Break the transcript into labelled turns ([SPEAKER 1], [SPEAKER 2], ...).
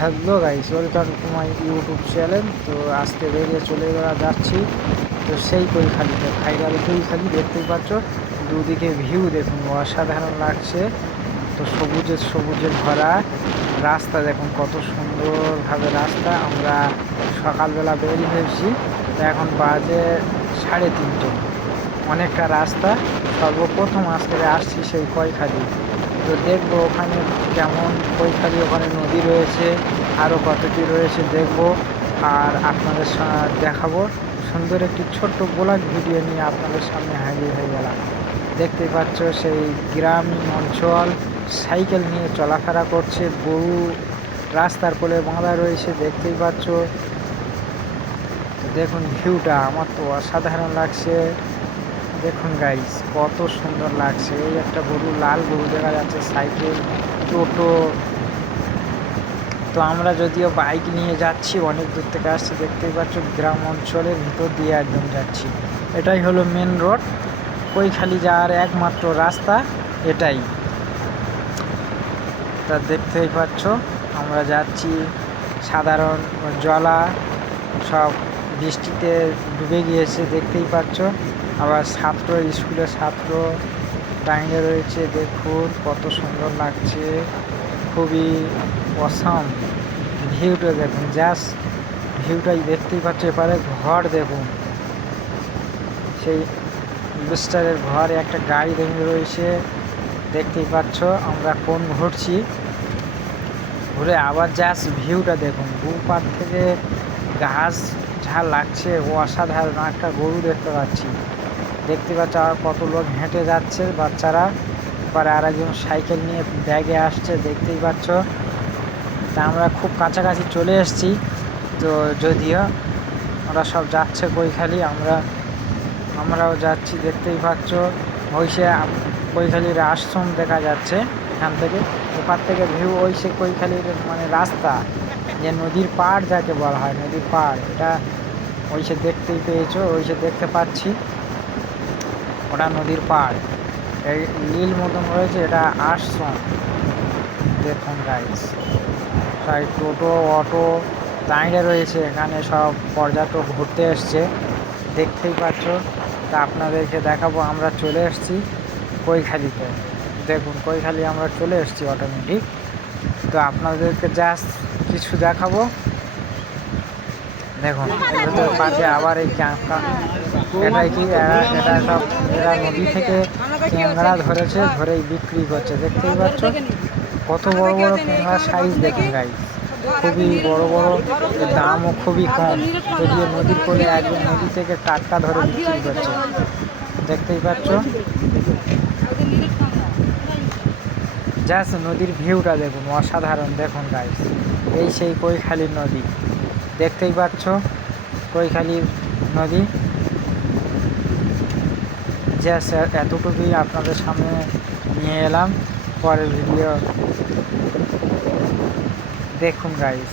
[SPEAKER 1] Hello guys welcome to my YouTube channel তো আজকে বেরিয়ে চলে গেলা যাচ্ছি। তো সেই কৈখালিতে ভাইরাল কৈখালি দেখতেই পাচ্ছ? দুদিকে ভিউ দেখুন, অসাধারণ লাগছে। তো সবুজের সবুজের ভরা রাস্তা, দেখুন, কত সুন্দরভাবে রাস্তা। আমরা সকালবেলা বেরিয়ে হয়েছি, তো এখন বাজে সাড়ে তিনটে। অনেকটা রাস্তা। সর্বপ্রথম আজকে আসছি সেই কৈখালি তো দেখব ওখানে কেমন কৈখালি ওখানে নদী রয়েছে আরও কত কী রয়েছে দেখব। আর আপনাদের দেখাবো সুন্দর একটি ছোট্ট ব্লগ ভিডিও নিয়ে আপনাদের সামনে হাজির হয়ে গেলাম। দেখতেই পাচ্ছ সেই গ্রামীণ অঞ্চল, সাইকেল নিয়ে চলাফেরা করছে গরু রাস্তার কোলে বাঁধা রয়েছে, দেখতেই পাচ্ছ। দেখুন ভিউটা, আমার তো অসাধারণ লাগছে। দেখুন গাইস কত সুন্দর লাগছে। এই একটা গরু, লাল গরু দেখা যাচ্ছে সাইকেল টোটো। তো আমরা যদিও বাইক নিয়ে যাচ্ছি, অনেক দূর থেকে আসছি, দেখতেই পাচ্ছ গ্রাম অঞ্চলের ভিতর দিয়ে একদম যাচ্ছি। এটাই হলো মেন রোড কৈখালি যাওয়ার একমাত্র রাস্তা এটাই। তা দেখতেই পাচ্ছ, আমরা যাচ্ছি সাধারণ জলা সব বৃষ্টিতে ডুবে গিয়েছে, দেখতেই পাচ্ছ। আবার ছাত্র, স্কুলের ছাত্র দাঁড়িয়ে রয়েছে, দেখুন কত সুন্দর লাগছে। খুবই অসাম ভিউটা দেখুন, জাস্ট ভিউটাই দেখতেই পাচ্ছ, এপারে ঘর দেখুন। সেই ইনভেস্টারের ঘরে একটা গাড়ি দাঁড়িয়ে রয়েছে, দেখতেই পাচ্ছ, আমরা কোন ঘুরছি। ঘুরে আবার জাস্ট ভিউটা দেখুন, দুপার থেকে গাছ যা লাগছে ও অসাধারণ, একটা গরু দেখতে পাচ্ছি। দেখতে পাচ্ছ আর কত লোক হেঁটে যাচ্ছে, বাচ্চারা। পরে আর একজন সাইকেল নিয়ে ব্যাগে আসছে, দেখতেই পাচ্ছ। তা আমরা খুব কাছাকাছি চলে এসেছি, তো যদিও ওরা সব যাচ্ছে কৈখালি, আমরা, আমরাও যাচ্ছি, দেখতেই পাচ্ছ। ওই সে কৈখালির আশ্রম দেখা যাচ্ছে এখান থেকে। ওপার থেকে ভিউ ওই সে কৈখালির মানে রাস্তা, যে নদীর পাড় যাকে বলা হয়, নদীর পাড়। এটা ওই সে দেখতেই পেয়েছ ওই সে দেখতে পাচ্ছি। ওটা নদীর পাড়। এই নীল মতন রয়েছে, এটা আশ্রম দেখুন গাইস তাই টোটো, অটো দাঁড়িয়ে রয়েছে, এখানে সব পর্যটক ঘুরতে এসছে। দেখতেই পাচ্ছ, তা আপনাদেরকে দেখাবো, আমরা চলে এসেছি কৈখালিতে। দেখুন, কৈখালি আমরা চলে এসেছি অটোমেটিক তো আপনাদেরকে জাস্ট কিছু দেখাবো। দেখুন পাশে আবার এই ক্যাঙ্কা এটাই কি এটা সব, এরা নদী থেকে ক্যাংড়া ধরেছে, ধরেই বিক্রি করছে। দেখতেই পাচ্ছ, কত বড় বড় ক্যাংড়া সাইজ দেখুন গাই খুবই বড় বড় দামও খুবই কম। যদিও নদীর করে একদম নদী থেকে টাটকা ধরে বিক্রি করছে। দেখতেই পাচ্ছ। জাস্ট নদীর ভিউটা দেখুন, অসাধারণ। দেখুন গাইস এই সেই কৈখালির নদী। দেখতেই পাচ্ছ কৈখালি নদী। জাস্ট এতটুকুই আপনাদের সামনে নিয়ে এলাম। পরের ভিডিও দেখুন গাইস